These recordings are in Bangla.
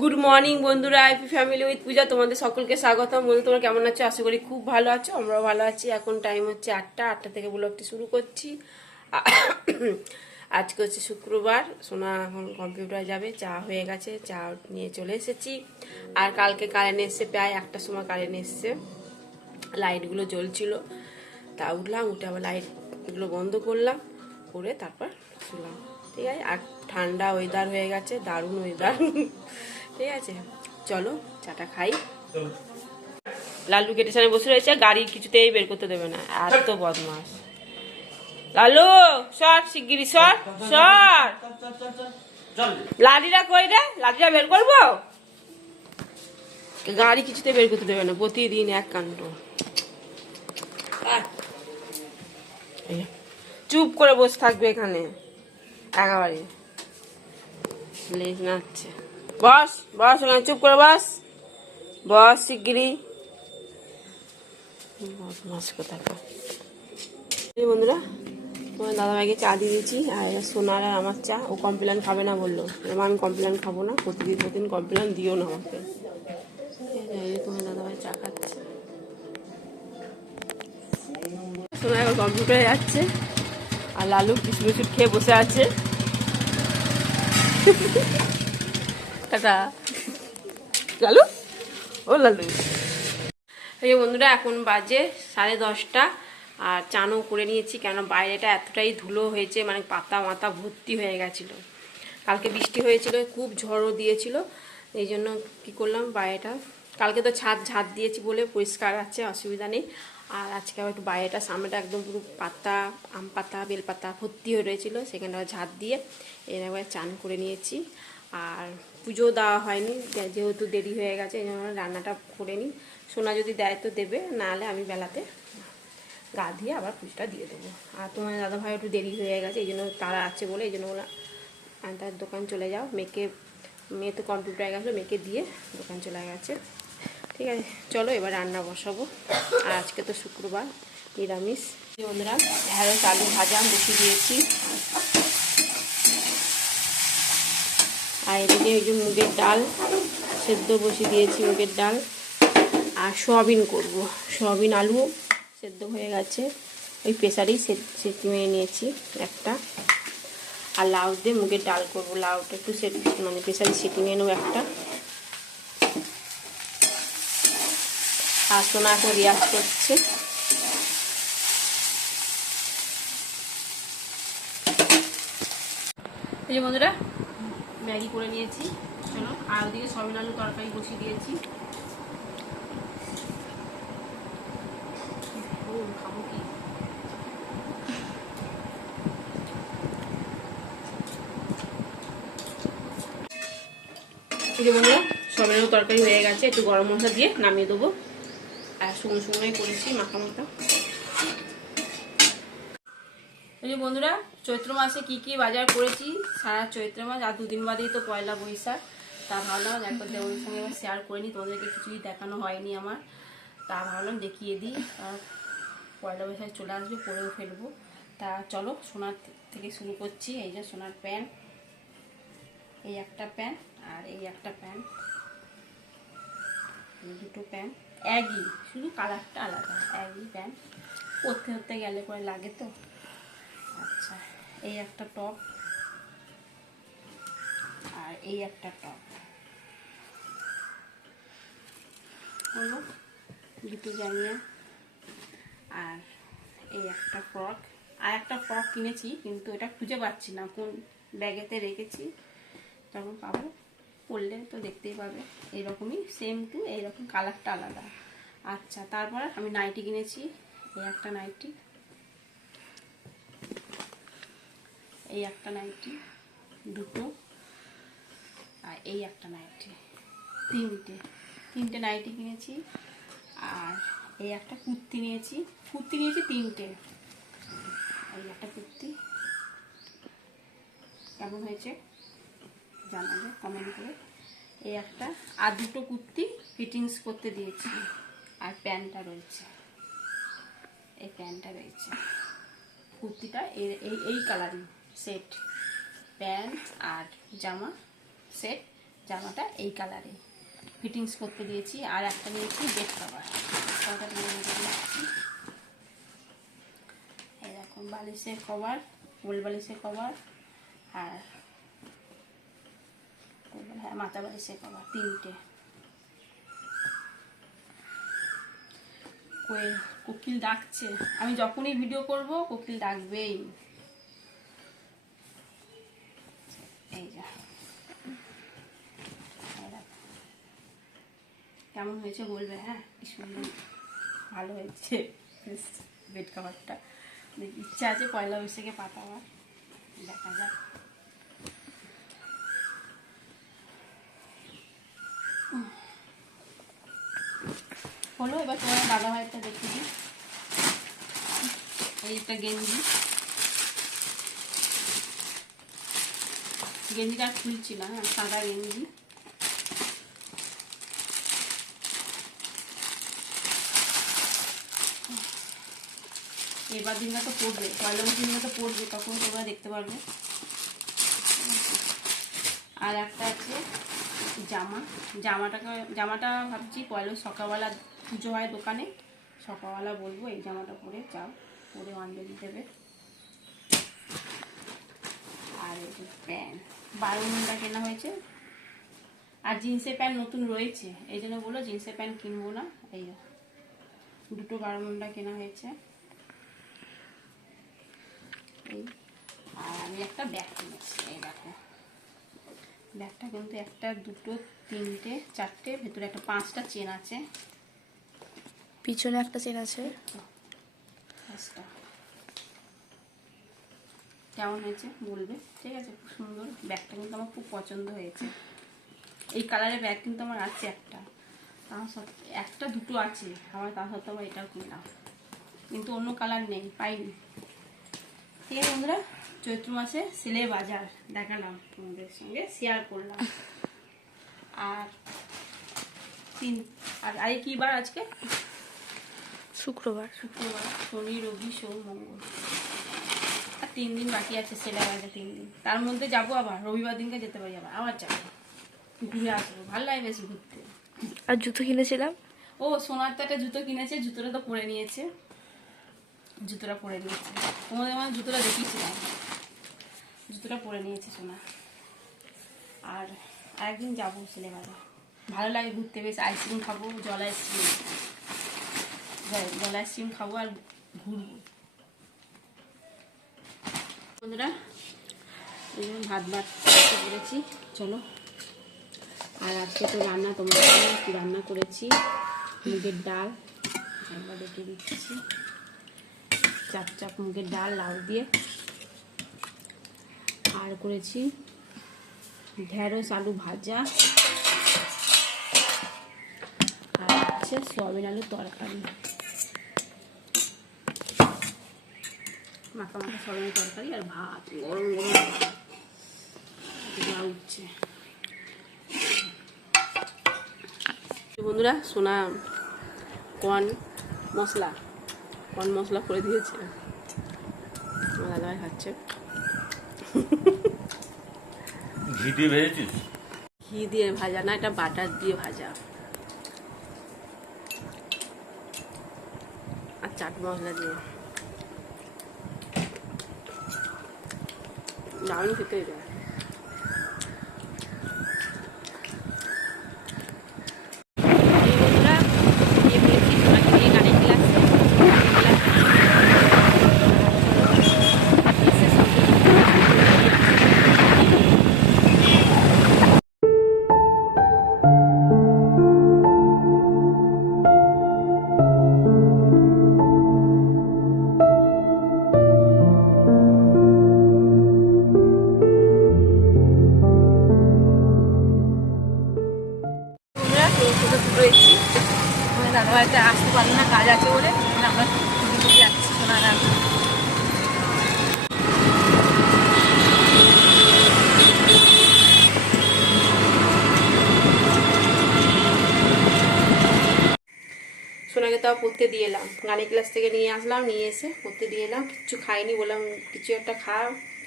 গুড মর্নিং বন্ধুরা, আইপি ফ্যামিলি উইথ পূজা তোমাদের সকলকে স্বাগতম। বন্ধু তোমরা কেমন আছো? আশা করি খুব ভালো আছো, আমরাও ভালো আছি। এখন টাইম হচ্ছে 8টা থেকে ব্লগটি শুরু করছি। আজকে হচ্ছে শুক্রবার। সোনা এখন কম্পিউটার যাবে, চা হয়ে গেছে, চা নিয়ে চলে এসেছি। আর কালকে কারেন্ট এসছে, প্রায় 1টার সময় কারেন্ট এসছে। লাইটগুলো জ্বলছিল, তা উঠলাম, উঠে আবার লাইটগুলো বন্ধ করলাম, করে তারপর শুলাম। ঠিক আছে, আর ঠান্ডা ওয়েদার হয়ে গেছে, দারুণ ওয়েদার। ঠিক আছে, চলো চাটা খাই। লালু গেটের সামনে বসে রয়েছে, গাড়ি কিছুতেই বের করতে দেবে না, এত বদমাস। লালু সর, শিগগিরি সর সর। লালিরা কই রে? লালিরা বের করবো, গাড়ি কিছুতে বের করতে দেবে না, প্রতিদিন এক কাণ্ড। চুপ করে বসে থাকবে এখানে একেবারে, লেজ নাচছে। বস বস ওখানে, চুপ করে বস, বস শিগগিরি। বন্ধুরা, তোমার দাদাভাইকে চা দিয়ে দিয়েছি, আর সোনার আর আমার চা। ও কমপ্লেন খাবে না বললো, আমি কমপ্লেন খাবো না, প্রতিদিন কমপ্লেন দিও না আমাকে। তোমার দাদাভাই চা খাচ্ছে, সোনা এখন কম্পিউটারে যাচ্ছে, আর লালু বিস্কুট খেয়ে বসে আছে। টাটা লালু, ও লালু। এই বন্ধুরা, এখন বাজে 10:30, আর চানও করে নিয়েছি, কেন বাইরেটা এতটাই ধুলো হয়েছে, মানে পাতা মাথা ভর্তি হয়ে গেছিলো। কালকে বৃষ্টি হয়েছিল, খুব ঝড়ও দিয়েছিল, এই জন্য কী করলাম, বাইরেটা কালকে তো ঝাঁট দিয়েছি বলে পরিষ্কার আছে, অসুবিধা নেই। আর আজকে আবার একটু বাইরেটা সামনেটা একদম পুরো পাতা, আম পাতা বেলপাতা ভর্তি হয়ে রয়েছিলো, সেখানে আবার ঝাঁট দিয়ে এবার চান করে নিয়েছি। আর পুজো দেওয়া হয়নি, যেহেতু দেরি হয়ে গেছে, এই জন্য রান্নাটা করে নিই। সোনা যদি দেয় তো দেবে, নাহলে আমি বেলাতে গা দিয়ে আবার পুজোটা দিয়ে দেবো। আর তোমার দাদাভাই একটু দেরি হয়ে গেছে, এই জন্য তারা আছে বলে, এই জন্য ওরা তার দোকান চলে যাও। মেয়ে তো কম্পিউটারে গেছিলো, মেয়েকে দিয়ে দোকান চলে গেছে। ঠিক আছে, চলো এবার রান্না বসাবো। আর আজকে তো শুক্রবার, নিরামিষ। বন্ধুরা, ঢেঁড়স আলু ভাজা বসিয়ে দিয়েছি, আর এদিকে ওই যে মুগের ডাল সেদ্ধ বসিয়ে দিয়েছি, মুগের ডাল। আর সোয়াবিন করব, সোয়াবিন আলু সেদ্ধ হয়ে গেছে, ওই প্রেসারেই সেদ্ধ মেরে নিয়েছি একটা। আর লাউ দিয়ে মুগের ডাল করবো, লাউটা একটু মানে প্রেসারে সেটি নিয়ে নেবো একটা। আর সোনা এখন রিয়াজ করছে। এই যে বন্ধুরা, ম্যাগি করে নিয়েছি, চলো। আর ওদিকে সোয়াবিন আলু তরকারি বসিয়ে দিয়েছি। খাবো কি, এই যে বন্ধুরা, সোয়াবিন আলু তরকারি হয়ে গেছে, একটু গরম মশলা দিয়ে নামিয়ে দেবো। আর শুকনো শুকনোই করেছি, মাখা মাখা। এই যে বন্ধুরা, চৈত্র মাসে কি কি বাজার করেছি, সারা চৈত্র মাস, আর 2 দিন বাদেই তো পয়লা বৈশাখ। তা ভাবলাম একবার দেওয়ার সঙ্গে শেয়ার করে নিই, তোমাদেরকে কিছুই দেখানো হয়নি আমার, তা ভাবলাম দেখিয়ে দিই। পয়লা বৈশাখ চলে আসবে, পরেও ফেলবো। তা চলো সোনার থেকে শুরু করছি। এই যে সোনার প্যান্ট, এই একটা প্যান্ট আর এই একটা প্যান্ট, দুটো প্যান্ট একই, শুধু কালারটা আলাদা, একই প্যান্ট, পরতে গেলে পরে লাগে তো। আচ্ছা, এই একটা টপ আর এই একটা টপ, হলো দুটো জানিয়া। আর এই একটা ফ্রক, আর একটা ফ্রক কিনেছি, কিন্তু এটা খুঁজে পাচ্ছি না, কোন ব্যাগেতে রেখেছি, তখন পাবো, পরলে তো দেখতেই পাবে। এইরকমই সেম টু এইরকম, কালারটা আলাদা। আচ্ছা, তারপর আমি নাইটি কিনেছি, এই একটা নাইটি, এই একটা নাইটি, দুটো, আর এই একটা নাইটি, তিনটে নাইটি কিনেছি। আর এই একটা কুর্তি নিয়েছি, তিনটে। এই একটা কুর্তি, কেমন হয়েছে জানাবে কমেন্ট করে। এই একটা, আর দুটো কুর্তি ফিটিংস করতে দিয়েছি। আর প্যান্টটা রয়েছে, এই প্যান্টটা রয়েছে, কুর্তিটা এই কালারিং সেট, প্যান্ট আর জামা সেট, জামাটা এই কালারে ফিটিংস করতে দিয়েছি। আর একটা নিয়েছি বেড কভার, এই দেখো বালিশের কভার, গোল বালিশের কভার আর হ্যাঁ মাথা বালিশের কভার, তিনটে। কোকিল ডাকছে, আমি যখনই ভিডিও করব কোকিল ডাকবেই। এই যা কেমন হয়েছে বলবে, হ্যাঁ কি সুন্দর, ভালো হয়েছে বেড কভারটা। ইচ্ছা আছে পয়লা বৈশাখে পাঠাবার, দেখা যাক। হলো, এবার তোমার দাদা ভাইটা দেখে দিই। এই একটা গেঞ্জি, গেঞ্জিটা খুলছি না, হ্যাঁ সাদা গেঞ্জি। এবার দিনটা তো পড়বে, পয়লা বৈশাখ দিনটা তো পড়বে, তখন তোমরা দেখতে পারবে। আর একটা আছে জামাটা ভাবছি পয়লা সকালবেলা পুজো হয় দোকানে, সকালবেলা বলবো এই জামাটা পরে যাও, পরে অঞ্জলি দেবে। আর এই যে প্যান্ট 12 মুন্ডা কেনা হয়েছে, আর জিন্সের প্যান্ট নতুন রয়েছে, এই জন্য বললো জিন্সের প্যান্ট কিনবো না। এই দুটো 12 মুন্ডা কেনা হয়েছে। এই আর আমি একটা ব্যাগ কিনেছি, এই দেখো ব্যাগটা কিন্তু একটা, দুটো, তিনটে, চারটে, ভেতরে একটা 5টা চেন আছে, পিছনে একটা চেন আছে। 5টা। কেমন হয়েছে বলবে, ঠিক আছে? খুব সুন্দর ব্যাগটা, কিন্তু আমার খুব পছন্দ হয়েছে। এই কালারের ব্যাগ কিন্তু আমার আছে একটা, তার সত্ত্বে একটা দুটো আছে আমার, তার সত্ত্বেও আমার এটাও কিনলাম, কিন্তু অন্য কালার নেই, পাইনি। ঠিক আছে বন্ধুরা, চৈত্র মাসে সেলে বাজার দেখালাম, তোমাদের সঙ্গে শেয়ার করলাম। আর আর কি বার আজকে? শুক্রবার। শনি, রবি, সোম, মঙ্গল, আর 3 দিন বাকি আছে সেলে বাজার, 3 দিন। তার মধ্যে যাবো আবার রবিবার দিনকে যেতে পারি, আবার যাবো, ঘুরে আসবো, ভালো লাগে বেশ ঘুরতে। আর জুতো কিনেছিলাম, ও সোনার তো একটা জুতো কিনেছে, জুতোটা তো পরে নিয়েছে, তোমাদের মানে জুতোটা দেখিয়েছিলাম, জুতোটা পরে নিয়েছে সোনা। আর আরেকদিন যাবো ছেলে বাজার, ভালো লাগে ঘুরতে, বেশ আইসক্রিম খাবো, জল আইসক্রিম খাবো আর ঘুরবো। বন্ধুরা ভাত করেছি, চলো। আর আজকে তো রান্না, তোমরা কি রান্না করেছি, মুগের ডাল, একবার রেখে দিচ্ছি, চাপ মুগের ডাল লাউ দিয়ে। আর করেছি ঢেঁড়স আলু ভাজা, আর হচ্ছে সয়াবিন আলু তরকারি, মাখা সয়াবিন তরকারি আর ভাত, গরম গরম উঠছে। বন্ধুরা সোনা কর্ন মশলা করে দিয়েছে, আমার দাদাভাই খাচ্ছে। ঘি দিয়ে ভেজেছিস? ঘি দিয়ে ভাজা না, এটা বাটার দিয়ে ভাজা, আর চাট মশলা দিয়ে দারুণ খেতে যায়। দাদাভাইতে আসতে পারলো না, কাজ আছে বলে, আমরা যাচ্ছি সোনার। সোনাকে তাও পড়তে দিয়ে এলাম, গানের ক্লাস থেকে নিয়ে আসলাম, নিয়ে এসে পড়তে দিয়ে এলাম। কিচ্ছু খাইনি, বললাম কিছু একটা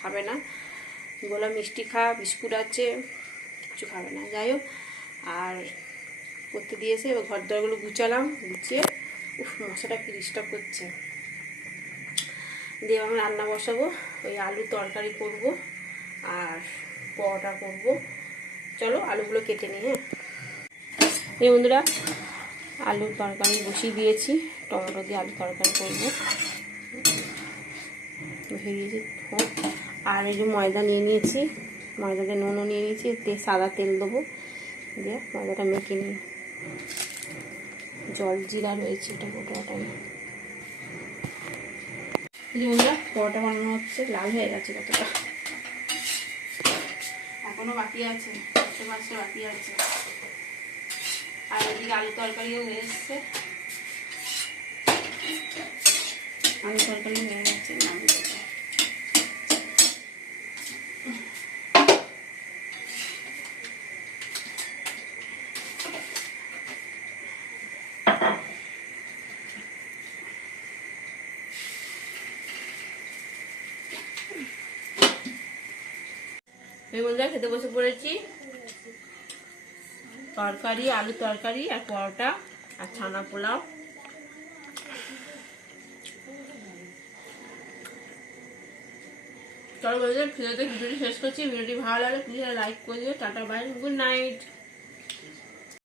খাবে না, বললাম মিষ্টি খা, বিস্কুট আছে, কিচ্ছু খাবে না। যাই হোক, আর করতে দিয়েছে, এবার ঘর দরগুলো গুছালাম, গুছিয়ে মশাটা কি ডিস্টার্ব করছে। দিয়ে আমি রান্না বসাবো, ওই আলুর তরকারি করব আর পরোটা করব। চলো আলুগুলো কেটে নিই। হ্যাঁ এই বন্ধুরা, আলুর তরকারি বসিয়ে দিয়েছি, টমেটো দিয়ে আলুর তরকারি করবো। ভেজে হোক। আর এই যে ময়দা নিয়ে নিয়েছি, ময়দাতে নুনও নিয়ে নিয়েছি, সাদা তেল দেবো, দিয়ে ময়দাটা মেখে নিই। জল জিরা রয়েছে, এটা ওটা বন্ধুরা পরোটা বানানো হচ্ছে। লাল হয়ে গেছে কতটা, এখনো বাকি আছে, 4-5টা বাকি আছে। আর এদিকে আলু তরকারিও হয়ে এসছে, আলু তরকারি হয়ে গেছে। নামিয়ে দেবো। এই বন্ধুরা খেতে বসে পড়েছি, তরকারি, আলু তরকারি আর পরোটা আর ছানা পোলাও। চলো বন্ধুরা, ভিডিওটি শেষ করছি। ভিডিওটি ভালো লাগলে প্লিজ লাইক করে দিও। Tata bye, good night.